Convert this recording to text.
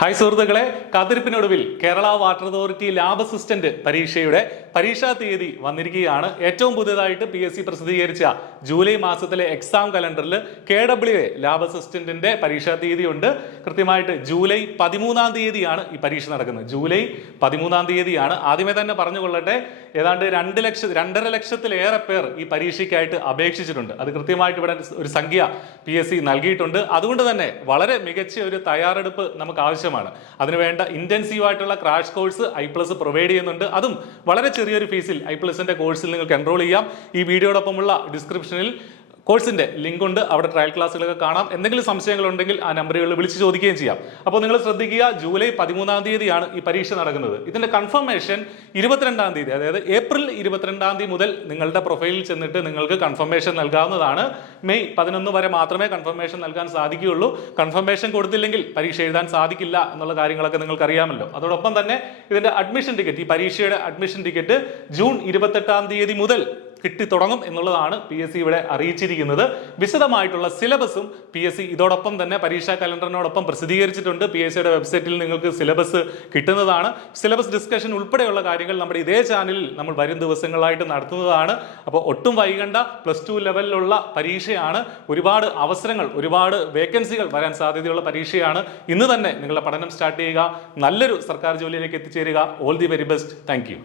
Hi സുഹൃത്തുക്കളെ, കാത്തിരിപ്പിനൊടുവിൽ Kerala water authority lab assistant പരീക്ഷയുടെ പരീക്ഷാ തീയതി വന്നിരിക്കുകയാണ്. ഏറ്റവും പുതിയതായിട്ട് PSC പ്രസിദ്ധീകരിച്ച ജൂലൈ മാസത്തിലെ എക്സാം കലണ്ടറിൽ KWA ലാബ് അസിസ്റ്റന്റിന്റെ പരീക്ഷാ തീയതി ഉണ്ട്. കൃത്യമായിട്ട് ജൂലൈ 13-ാം തീയതിയാണ് ഈ പരീക്ഷ നടക്കുന്നത്. ജൂലൈ 13-ാം തീയതിയാണ്. ആദ്യമേ തന്നെ പറഞ്ഞുകൊള്ളട്ടെ, ഏതാണ്ട് 2,00,000-2.5 ലക്ഷത്തിലേറെ പേർ ഈ പരീക്ഷയ്ക്കായിട്ട് അപേക്ഷിച്ചിട്ടുണ്ട്. അത് കൃത്യമായിട്ട് ഇവിടെ ഒരു സംഖ്യ PSC നൽകിയിട്ടുണ്ട്. അതുകൊണ്ട് തന്നെ വളരെ മികച്ച ഒരു തയ്യാറെടുപ്പ് നമുക്ക് ആവശ്യമാണ്. അതിനുവേണ്ട ഇന്റൻസീവ് ആയിട്ടുള്ള ക്രാഷ് കോഴ്സ് I+ പ്രൊവൈഡ് ചെയ്യുന്നുണ്ട്. അതും വളരെ ചെറിയൊരു ഫീസിൽ I+ന്റെ കോഴ്സിൽ നിങ്ങൾക്ക് എൻറോൾ ചെയ്യാം. ഈ വീഡിയോടൊപ്പമുള്ള ഡിസ്ക്രിപ്ഷനിൽ കോഴ്സിന്റെ ലിങ്ക് ഉണ്ട്. അവിടെ ട്രയൽ ക്ലാസ്സുകളൊക്കെ കാണാം. എന്തെങ്കിലും സംശയങ്ങളുണ്ടെങ്കിൽ ആ നമ്പറുകളിൽ വിളിച്ച് ചോദിക്കുകയും ചെയ്യാം. അപ്പോൾ നിങ്ങൾ ശ്രദ്ധിക്കുക, ജൂലൈ 13-ാം തീയതിയാണ് ഈ പരീക്ഷ നടക്കുന്നത്. ഇതിന്റെ കൺഫർമേഷൻ 22-ാം തീയതി, അതായത് ഏപ്രിൽ 22-ാം തീയതി മുതൽ നിങ്ങളുടെ പ്രൊഫൈലിൽ ചെന്നിട്ട് നിങ്ങൾക്ക് കൺഫർമേഷൻ നൽകാവുന്നതാണ്. മെയ് 11 വരെ മാത്രമേ കൺഫർമേഷൻ നൽകാൻ സാധിക്കുകയുള്ളൂ. കൺഫർമേഷൻ കൊടുത്തില്ലെങ്കിൽ പരീക്ഷ എഴുതാൻ സാധിക്കില്ല എന്നുള്ള കാര്യങ്ങളൊക്കെ നിങ്ങൾക്ക് അറിയാമല്ലോ. അതോടൊപ്പം തന്നെ ഇതിന്റെ അഡ്മിഷൻ ടിക്കറ്റ്, ഈ പരീക്ഷയുടെ അഡ്മിഷൻ ടിക്കറ്റ് ജൂൺ 28-ാം തീയതി മുതൽ കിട്ടിത്തുടങ്ങും എന്നുള്ളതാണ് PSC ഇവിടെ അറിയിച്ചിരിക്കുന്നത്. വിശദമായിട്ടുള്ള സിലബസും PSC ഇതോടൊപ്പം തന്നെ പരീക്ഷാ കലണ്ടറിനോടൊപ്പം പ്രസിദ്ധീകരിച്ചിട്ടുണ്ട്. PSCയുടെ വെബ്സൈറ്റിൽ നിങ്ങൾക്ക് സിലബസ് കിട്ടുന്നതാണ്. സിലബസ് ഡിസ്കഷൻ ഉൾപ്പെടെയുള്ള കാര്യങ്ങൾ നമ്മുടെ ഇതേ ചാനലിൽ നമ്മൾ വരും ദിവസങ്ങളായിട്ട് നടത്തുന്നതാണ്. അപ്പോൾ ഒട്ടും വൈകണ്ട. +2 ലെവലിലുള്ള പരീക്ഷയാണ്. ഒരുപാട് അവസരങ്ങൾ, ഒരുപാട് വേക്കൻസികൾ വരാൻ സാധ്യതയുള്ള പരീക്ഷയാണ്. ഇന്ന് തന്നെ നിങ്ങളുടെ പഠനം സ്റ്റാർട്ട് ചെയ്യുക. നല്ലൊരു സർക്കാർ ജോലിയിലേക്ക് എത്തിച്ചേരുക. All the very best. Thank you.